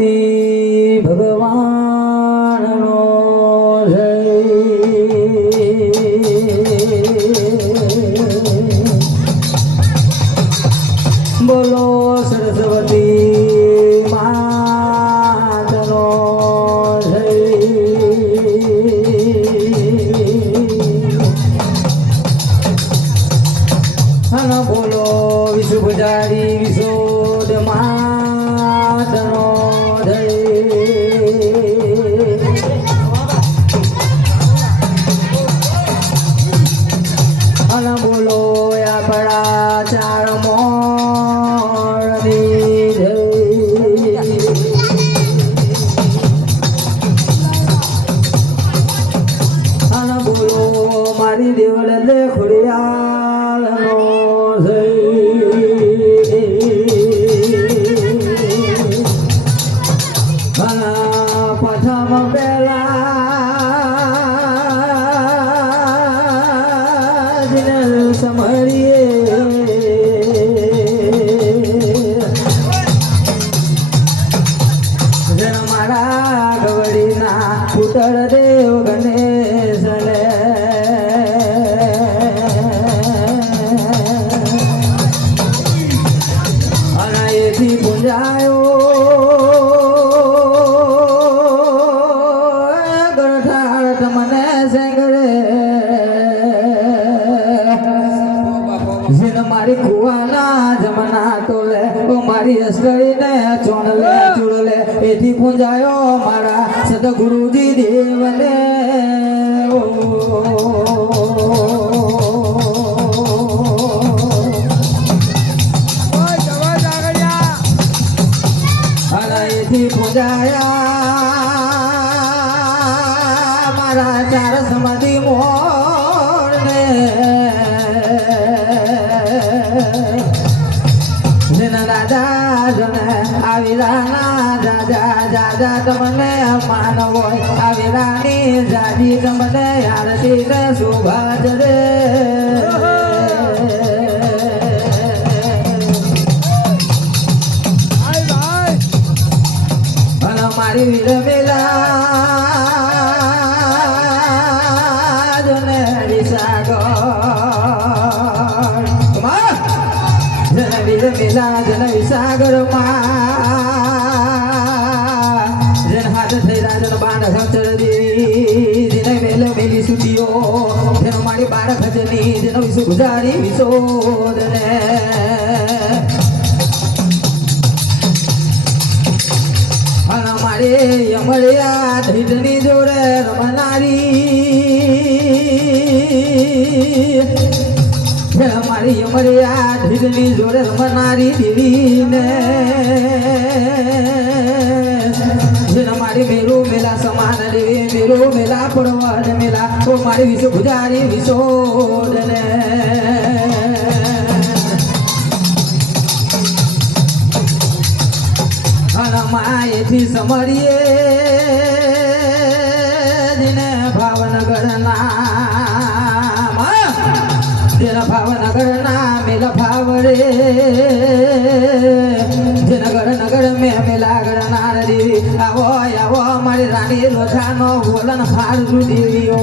સરસ્વતી ભગવાનનો જય બોલો સરસ્વતી માતનો જય અને બોલો વિશ્વ પૂજારી વિશોદ માતનો જય અને બોલો આપણા ચાર મોરની જય અને બોલો મારી દેવળ દે ખોડિયાલનો જય અને પ્રથમ પહેલા સમરીએ જન મારા ગવડીના પુત્ર દેવ ગણેશને અને એથી પૂંજાયો ગરઠાળ મને સેંગરે જીન મારી કુવાના જમના તોલે મારી અસગડીને ચોણલે ચૂડલે એથી પૂંજાયો મારા સદગુરુજી દેવને અને એથી પૂંજાયા મારા ચાર સમાધિ મોરને દાદા જને આવીરાના દાદા દાદા તમને માનવો આવીરાની જાજી તમને આરતી ને શોભા ચડે અને મારી વિરમેલા જને વિસાગર મેલા જન વિસાગરમાં જન હાથ થઈ રાજન બાણ ખચડી જન મેલ મેલી સુટીઓ જન મારી બાણ ખચડી જન વિસુ ગુજારી વિશોદને અને મારે યમળિયા ધીટની જોડે રમનારી મારી અમરિયા ઢીલની જોડે રમનારી દેવીને જેના મારી મેરો મેલા સમાન દેવી મેરો મેલા પડવન મેલા ઓ મારી વિશ્વ પૂજારી વિશોદને અને માએથી સમરીએ જેને ભાવનગરના જેના ભાવનગર ના મેલ ભાવડે જેનગર નગર મેં મેલાગર નાર દેવી આવો આવો મારી રાણી લોઠાનો બોલન ફાડું દેવીઓ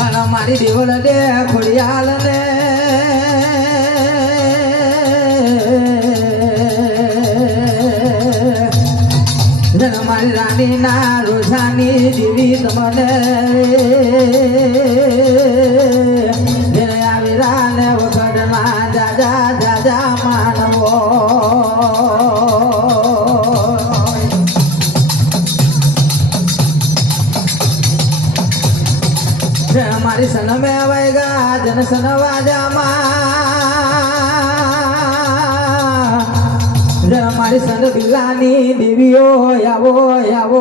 અને મારી દેવળ દે ખોડિયાલ ને મારી રાણી ના રોજાની દેવી તમને જેને આવી રાને વખતમાં દાદા દાદા માનવો મારી સનમે વૈગા જન સનવાજામાં મારી સન બિલાની દેવીઓ આવો આવો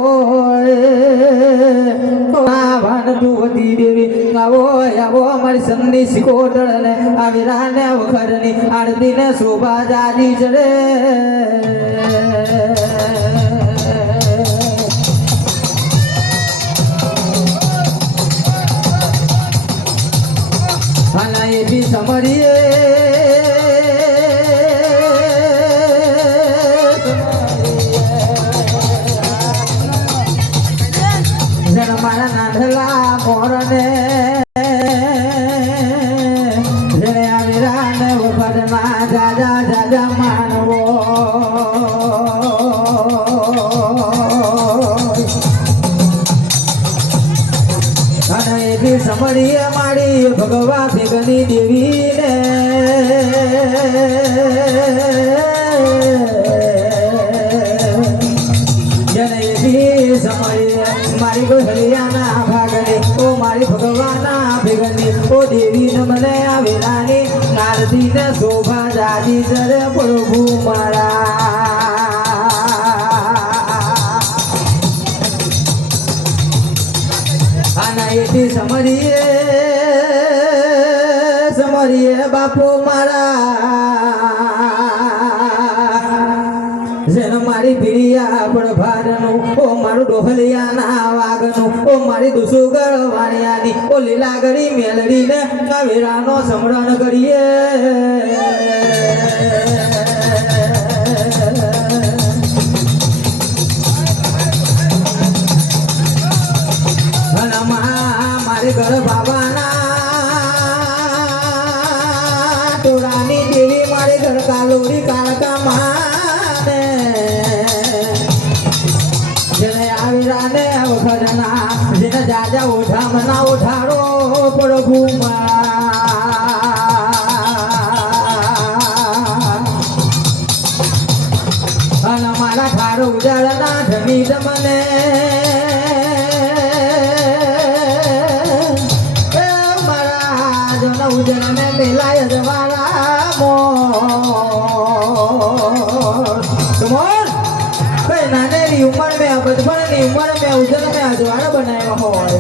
ભાનતુવતી દેવી આવો આવો મારી સનની શિકોતળ ને આવી રાને વખરની આરતી ને શોભા જાજી ચડે એથી સમરીએ મારા નાંધલા મોરને જેને આ વીરાને વફાદમાં જાજા જાજા માનવો અને એથી સમરીએ મારી ભગવા ભેગની દેવીને જેને એથી સમરીએ મારી કોઈ હરિયાના ભાગને ઓ મારી ભગવાનના ભેગની ઓ દેવીને મને આ વેલાની આરતીને શોભા દાદી જરે પ્રભુ મારા આના એથી સમરીએ સમરીએ બાપુ મારા જેનો મારી ભીડિયા પણ ભારનું ઓ મારું ડોહલિયાના વાગનું ઓ મારી દુસુગળ વાણિયાની ઓ લીલાગરી મેલડીને કાવેરાનો સમરણ કરીએ મારે ઘર બાબાના ટોળાની દેવી મારે ઘર કાલોરી કાળકા માને જેને આવીરાને વખરના જેને જાજા ઓઠા મના ઓઠાડો પ્રભુ અને મારા ઠારો ઉજાડના ધની તમને ઉજળને મેલાય જવાના મોર કોઈ નાનેની ઉંમર મેં બચપણની ઉંમર મેં ઉજળ મેં અજવાળા બનાવ્યા હોય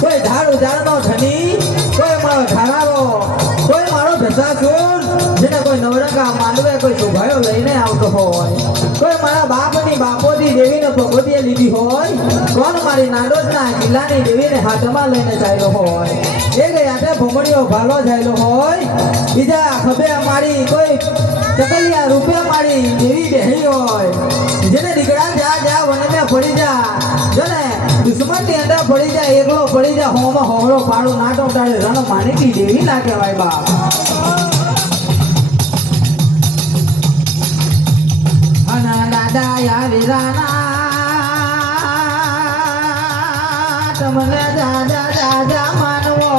કોઈ ધાડ ઉજાડનો ધની કોઈ મારો ધારાવો કોઈ મારો ભેસાસુર જેને કોઈ નવરંગા માંડવે કોઈ શોભાયો લઈને આવતો હોય કોઈ મારા બાપની બાપોની દેવીને ભગવતીએ લીધી હોય કોણ મારી નાડોદના કિલ્લાની દેવીને હાથમાં લઈને ચાલ્યો હોય એ ગઈ આટે ભમણીઓ ભાલો જાયેલો હોય બીજા ખભે મારી કોઈ ચકલિયા રૂપે મારી દેવી બેહી હોય જેને દીકરા જા વનમે પડી જા જેને દુશ્મનની અંદર પડી જાય એકલો પડી જાય હોમાં હોળો પાડો નાટો ટાળે રણ માનીકી દેવી ના કહેવાય બાપ દાદા યા વીરાના તમને દાદા દાદા માનવો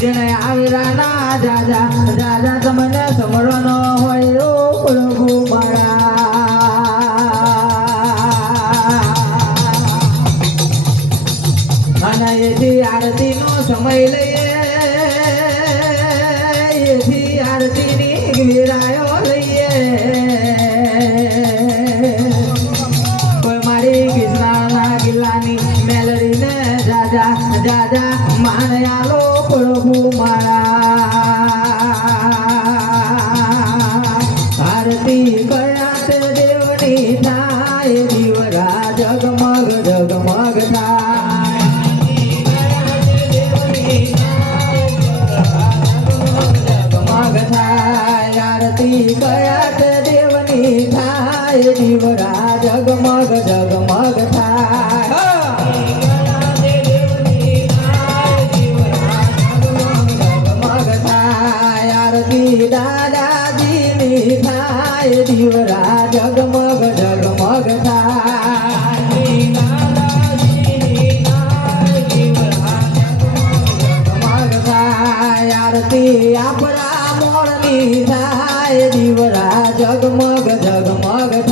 જેને આવીરાના દાદા દાદા તમને સમરવાનો હોય ઓ પ્રભુ મારા અને એથી આરતીનો સમય લઈએ એથી આરતીની વીરાયો લઈએ કોઈ મારી કૃષ્ણના કિલ્લાની મેલડીને દાદા દાદા માનયાલો પ્રભુ મારા આરતી કયા તે દેવની થાય દીવરા જગમગ જગમગ થાય આરતી કયા તે દેવની થાય દીવરા જગમગ જગમગ થાય આરતી દાદાજીની થાય દીવરા જગમગ જગમગ થાય આરતી આપણા મોરની થાય દીવરા જગમગ જગમગ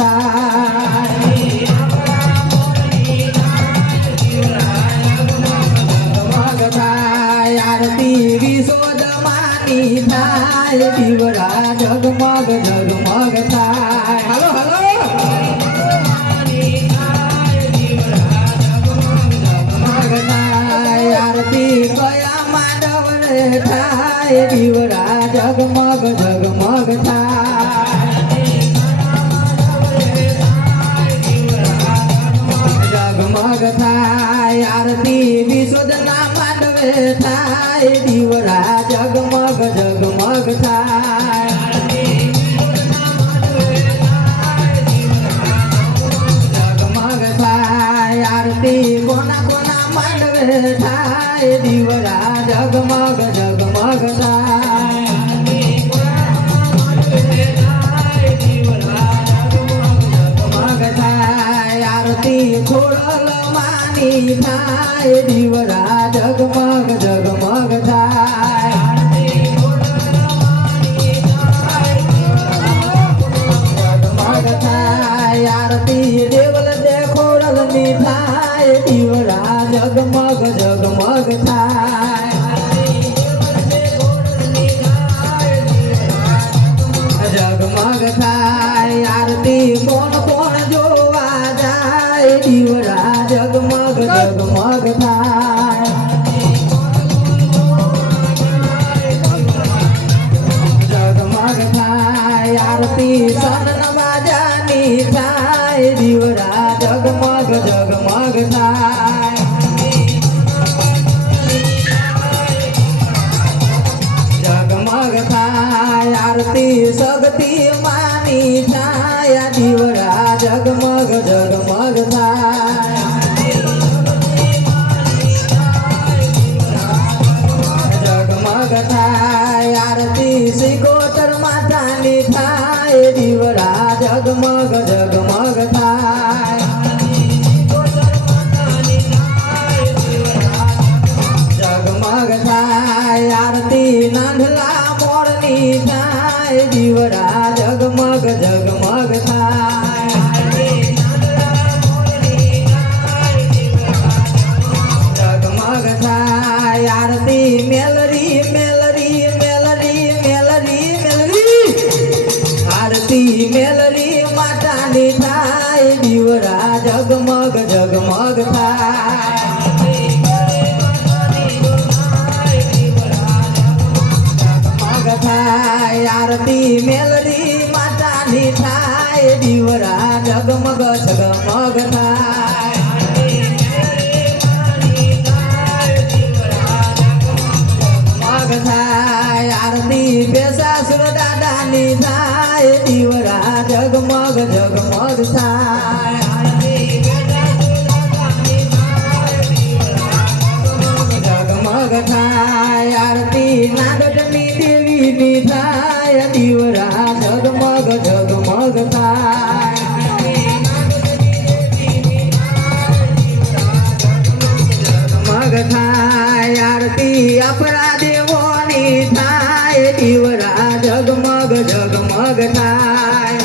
થાય આરતી વિશોદમાની થાય દીવરા જગમગ જગમગ થાય હાલો હાલો આરતી કયા માંડવ રે થાય દીવરા જગમગ જગમગ થાય જગમગ થાય આરતી વિશોદના માંડવે માંડવે થાય દીવડા જગમગ જગમગ થાય જગમગ થાય આરતી કોના કોના માંડવે થાય દીવડા જગમગ જગમગ થાય આરતી ખોડલ માની થાય દીવડા જગમગ જગમગ થાય જગમગ થાય આરતી દેવલ દે ખોડલ ની થાય દીવડા જગમગ જગમગ થાય જગમગ થાય આરતી કોણ કોણ જોવા જાય દીવડા જગમગ જગમગ થાય જગમગ થાય આરતી સન બાજાની થાય દીવડા જગમગ જગમગ થાય જગમગ થાય આરતી શક્તિ માની થાય દીવડા જગમગ જગમગ થાય જગમગ થાય આરતી સિકોતર માતાની થાય દીવડા જગમગ જગમગ થાય જગમગ થાય આરતી નાંદલા મોરની થાય દીવડા જગમગ જગમગ થાય જગમગ થાય આરતી મેલરી મેલરી મેલરી મેલરી મેલરી આરતી મેલરી માતાની થાય દીવડા જગમગ જગમગ થાય થાય આરતી મેલરી માતાની થાય દીવડા જગમગ જગમગ થાય જગમગ થાય આરતી બેસાસુર દાદાની થાય દીવડા જગમગ જગમગ થાય જગમગ થાય આરતી નાગડની દેવીની થાય દીવડા જગમગ જગમગ થાય જગમગ થાય આરતી અપરા દેવોની થાય દીવડા જગમગ જગમગ થાય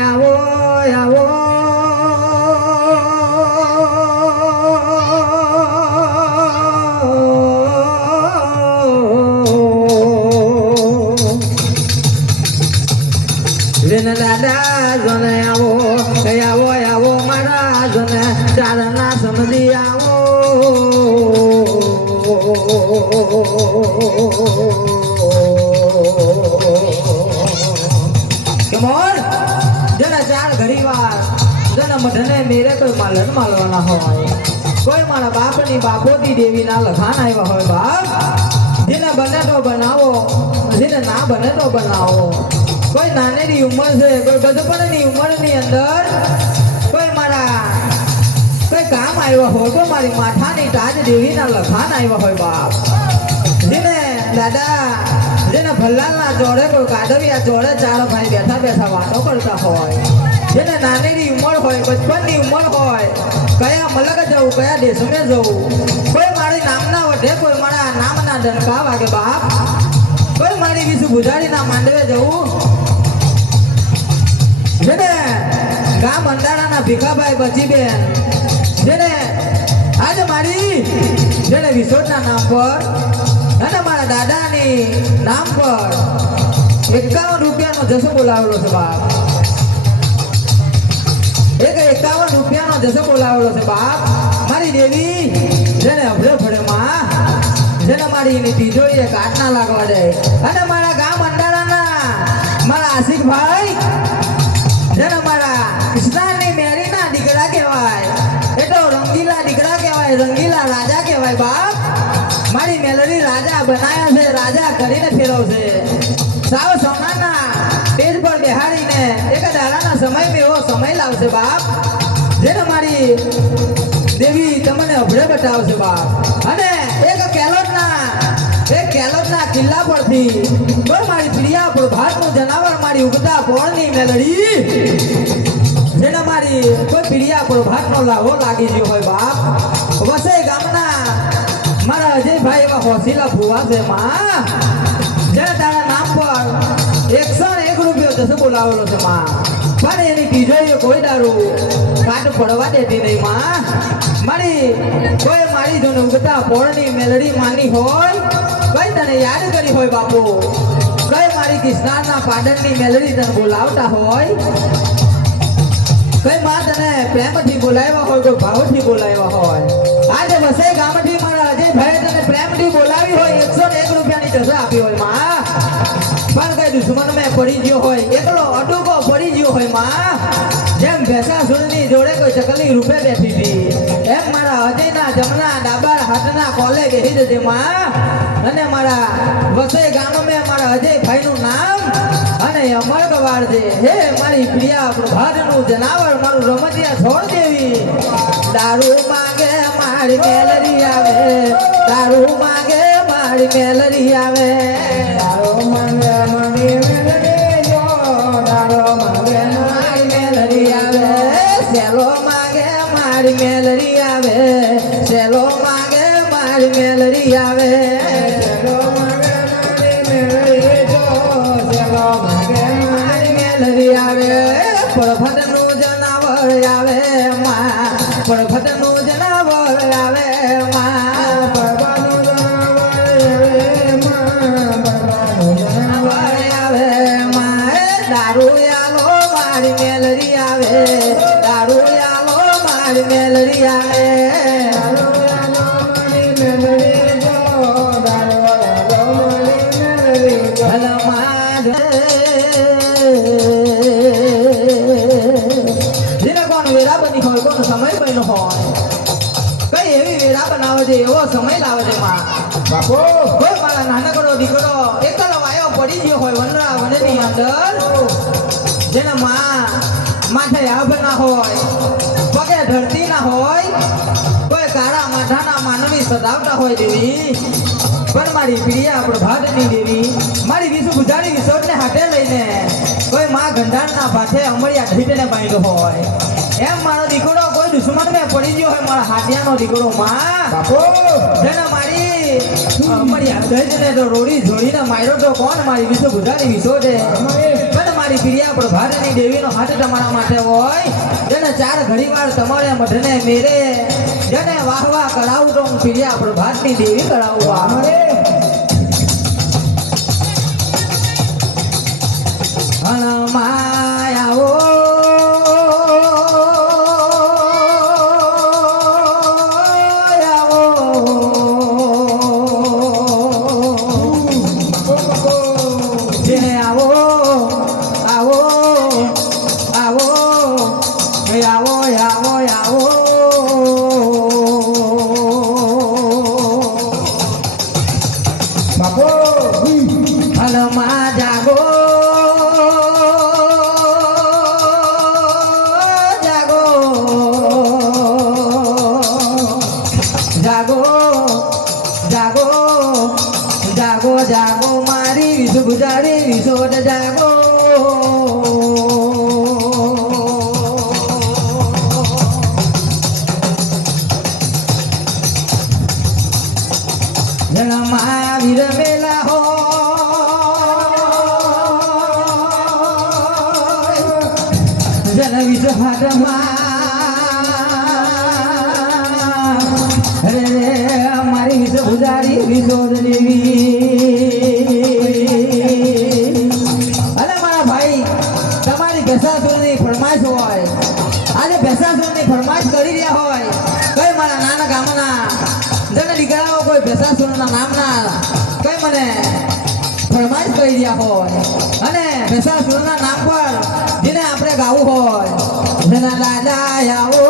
આવો આવો દાદા જને આવો આવો આવો મારા જને ચારના સમજી આવો કમોર જેના ચાર ઘડી વાર જેના મઢને મેરે કોઈ માલન માલવાના હોય કોઈ મારા બાપની બાપોતી દેવીના લખાણ આવ્યા હોય બાપ જેને બને તો બનાવો જેને ના બને તો બનાવો કોઈ નાનેની ઉંમર છે કોઈ ગજપણની ઉંમરની અંદર કોઈ મારા કોઈ કામ આવ્યા હોય કોઈ મારી માથાની તાજ દેવીના લખાણ આવ્યા હોય બાપ જેને દાદા જેને ભલ્લાલના જોડે કોઈ કાઢવ્યા જોડે ચાર ભાઈ બેઠા બેઠા વાતો કરતા હોય જેને નાનેની ઉંમર હોય બચપનની ઉંમર હોય કયા મલક જવું કયા દેશમાં જવું કોઈ મારી નામના વઢે કોઈ મારા નામના ડંકા વાગે બાપ કોઈ મારી વિશે બુજાડીના માંડવે જવું જેને ગામ અંધારાના ભીખાભાઈ બચીબેન જેને આજે મારી જેને વિશોદના નામ પર અને મારા દાદાની નામ પર 51 રૂપિયાનો જસો બોલાવેલો છે બાપ 51 રૂપિયાનો જસો બોલાવેલો છે બાપ મારી દેવી જેને અભળે ફળે માં જેને મારી એની તિજોરીએ કાટના લાગવા દે અને મારા ગામ અંધારાના મારા આશિકભાઈ જેને મારા કૃષ્ણાની મેરીના રંગીલા રાજા કહેવાય બાપ મારી મેલડી રાજા બનાયા છે રાજા કરીને ફેરવશે સાવ સોનાના પેજ પર બેહાડીને એક દાડાના સમયમાં એવો સમય લાવશે બાપ જેને મારી દેવી તમને અભડે બતાવશે બાપ અને એક કેલોટના કિલ્લા પરથી કોઈ મારી પ્રિયા પ્રભાતનું જનાવર મારી ઉગતા પોળની મેલડી જેને મારી કોઈ પ્રિયા પ્રભાતનો લાહો લાગી ગયો હોય બાપ વસે ગામના મારા અજયભાઈ એવા હોસીલા ભુવા છે માં જેને તારા નામ પર 101 રૂપિયો જશે બોલાવેલો છે માં પણ એની કીધેલીઓ કોઈ દારૂ કાટ પડવા દેતી નહીં માં મારી કોઈ મારી જોને ઉગતા પોળની મેલડી માની હોય કઈ તને યાદ કરી હોય બાપુ કઈ મારી કિસ્નારના પાડણની મેલડી તને બોલાવતા હોય કઈ માં તને પ્રેમથી બોલાવ્યા હોય કોઈ ભાવથી બોલાવ્યા હોય આજે વસઈ ગામથી મારા અજયભાઈ તને પ્રેમથી બોલાવી હોય 101 રૂપિયાની જશે આપી હોય માં પણ કઈ દુશ્મન મેં પડી ગયો હોય એકલો અડુકો પડી ગયો હોય માં જેમ ભેસાસુરની જોડે કોઈ ચકલી રૂપે બેઠી હતી એમ મારા અજયના જમણા ડાબા હાથના કોલે બેસી જજે માં અને મારા વસઈ ગામમાં મારા અજયભાઈનું નામ અને અમર ગવાડજે હે મારી પ્રિયા પ્રભાતનું જનાવર મારું રમતિયા છોડ દેવી દારૂ માંગે મારી મેલરી આવે દારૂ માંગે મારી મેલરી આવે દારૂ માંગે મારી મેલરી જો દારૂ માંગે મારી મેલરી આવે સેલો માંગે મારી મેલરી આવે સેલો માંગે મારી મેલરી આવે સેલો માંગે મારી મેલરી જો સેલો માંગે મારી મેલરી આવે પ્રભાતનું જનાવર આવે માં પ્રભાતનું જનાવર આવે માં પ્રભાતનું જનાવર આવે માં દારૂ આલો મારી મેલરી આવે દારૂ આલો મારી મેલરી આવે દારૂ આલો મારી મેલરી જો દારૂ આલો મારી મેલરી જો જેને કોણ વેરા બની હોય કોણ સમય બન્યો હોય કઈ એવી વેરા બનાવે છે એવો સમય લાવે છે માં બાપો કોઈ મારા નાનકડો દીકરો એકલો વાયો પડી ગયો હોય વનરા વનની અંદર જેને માં માથે આભ ના હોય પગે ધરતી ના હોય કોઈ કાળા માથાના માનવી સદાવતા હોય દેવી પણ મારી પ્રિયા પ્રભાતની દેવી મારી વિસુ ગુજારી વિસોડને હાથે લઈને કોઈ માં ગંધારના ભાથે અમળિયા ઢીટને બાંધ્યો હોય એમ મારો દીકરો કોઈ દુશ્મન ને પડી ગયો હોય મારા હાથિયાનો દીકરો માં બાપો જેને મારી અમળિયા ઢીટને તો રોડી જોડીને માર્યો તો કોણ મારી વિસુ ગુજારી વિસોડે પણ મારી પ્રિયા પ્રભાતની દેવીનો હાથ તમારા માટે હોય જેને 4 ઘડીવાર તમારે મઢને મેરે જેને વાહ વાહ કરાવું તો હું પ્રિયા પ્રભાતની દેવી કરાવું અમારે માયાઓ જાગો જાગો મારી વિસુ ગુજારી વિસોદ જાગો જન્મા વીર મેલા હો જન વિસ હાથમાં રે મારી વિસ ગુજારી વિસોદ દેવી ભેસાસુરની ફરમાઈશ હોય આજે ભેસાસુરની ફરમાઈશ કરી રહ્યા હોય કઈ મારા નાના ગામના જેને દીકરાઓ કોઈ ભેસાસુરના નામના કઈ મને ફરમાઈશ કરી રહ્યા હોય અને ભેસાસુરના નામ પર જેને આપણે ગાવું હોય જેના દાદા આવો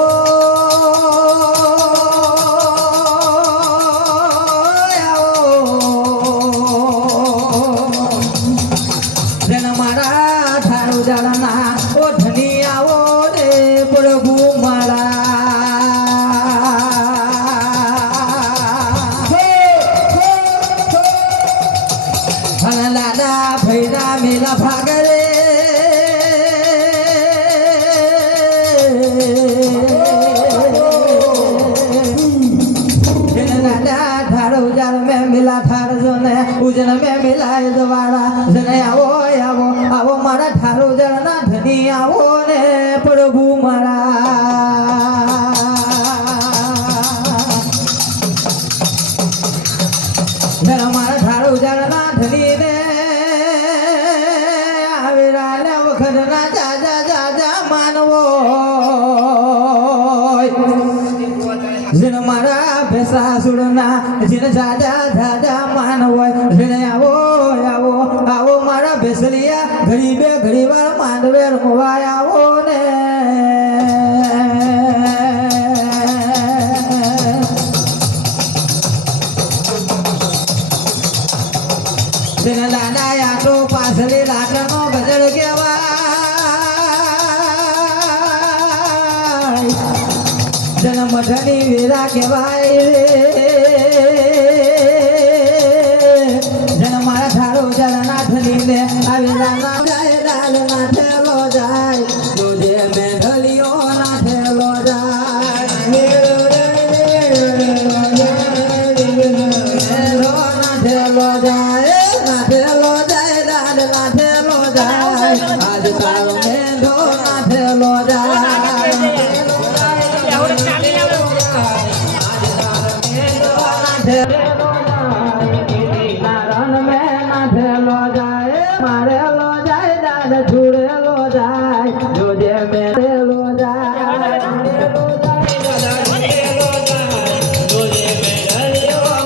જેને મારા ઠારો જાળના ઓ ધની આવો રે પ્રભુ મારા દાદા ભૈરા મેલા ભાગરે मिला ठार जोने उजन में मिलाए दवाड़ा जने आवो आवो आवो मारा ठारो जरना धनी आवो ने प्रभु मारा जरा मारा ठारो जरना धनी ने आवेरा ने वखरना जा जा जा जा मानवो जिन मारा भैसा सुड़ना जिन जाजा जाजा मान होय जिन आवो आवो आवो मारा भैसलिया घड़ी बे घड़ी बार मानवे मोवाय आवो ने जिन दादा या तो पासली लाटनो गजर केवा जन मठनी वीरा केवाय जन मारा ठारो जरनाथनी ने आवेला ना जाय लाल ना ठेलो जाय तुझे में ढलियो ना ठेलो जाय ना ठेलो जाय ना ठेलो जाय लाल ना ठेलो जाय आज तारो में दो ना ठेलो जाय नारायण में ना ठेलो जाए मारे लो जाए दाद छुड़े लो जाए जोजे में ठेलो जाए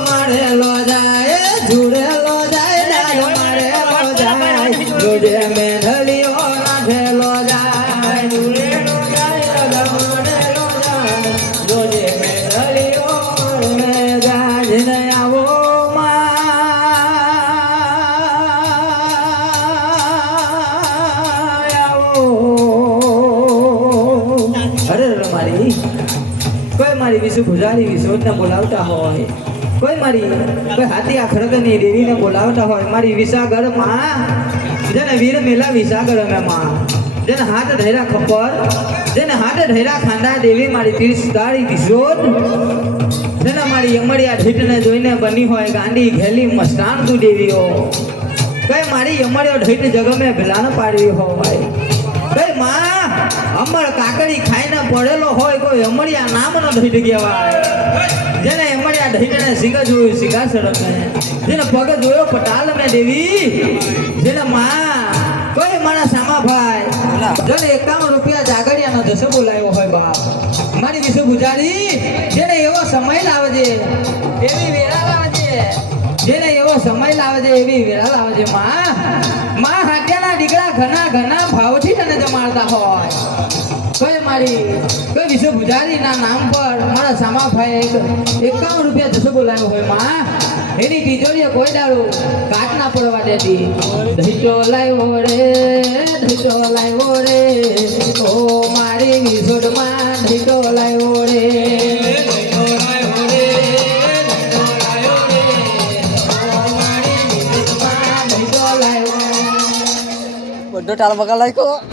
मारे लो जाए छुड़े लो जाए दाद मारे लो जाए जोजे में ढलियो ना ठेलो जाए छुड़े लो जाए दाद मारे लो जाए जोजे में ढलियो मारे जाए जिने आवो कोई मारी विशु पुजारी विशोद ने बोलावता होय कोई मारी कोई हाथी आखड़कनी देवी ने बोलावता होय मारी विसागढ़ मां जेने वीर मेला विसागढ़ में मां जेने हाथ धैरा खपर जेने हाथ धैरा खांडा देवी मारी तीरस्कारी विशोद जेने मारी यमड़िया ढीठ ने जोईने बनी होय गांडी घेली मस्तान तू देवी हो कोई मारी यमड़िया ढीठ जग में भिलान पाड़ी होय कोई मां अमर काकड़ी खाईने पड़ेलो होय कोई अमरिया नाम न ढीठ कहेवाय जेने अमरिया ढीठ ने सिंग जोयो सिंहासन में जेने पग जोयो पटाल में देवी जेने मां कोई मारा सामा भाई जने 51 रुपया जागड़िया न जसो बोलायो होय बाप मारी विशु पुजारी जेने एवो समय लावजे एवी वेरा लावजे जेने एवो समय लावजे एवी वेरा लावजे मां मां हाट्याना दीकरा घना घना भावथी तने जमाड़ता होय कोई मारी कोई विशु पुजारी ना नाम पर मारा सामा भाई 51 रुपया जसो बोलायो होय मां एनी तिजोरी कोई दारू काट ना पड़वा देती ढीचो लायो रे ओ मारी विशोद मां ढीचो लायो रे બધો ટાળ બગા લાગ્યો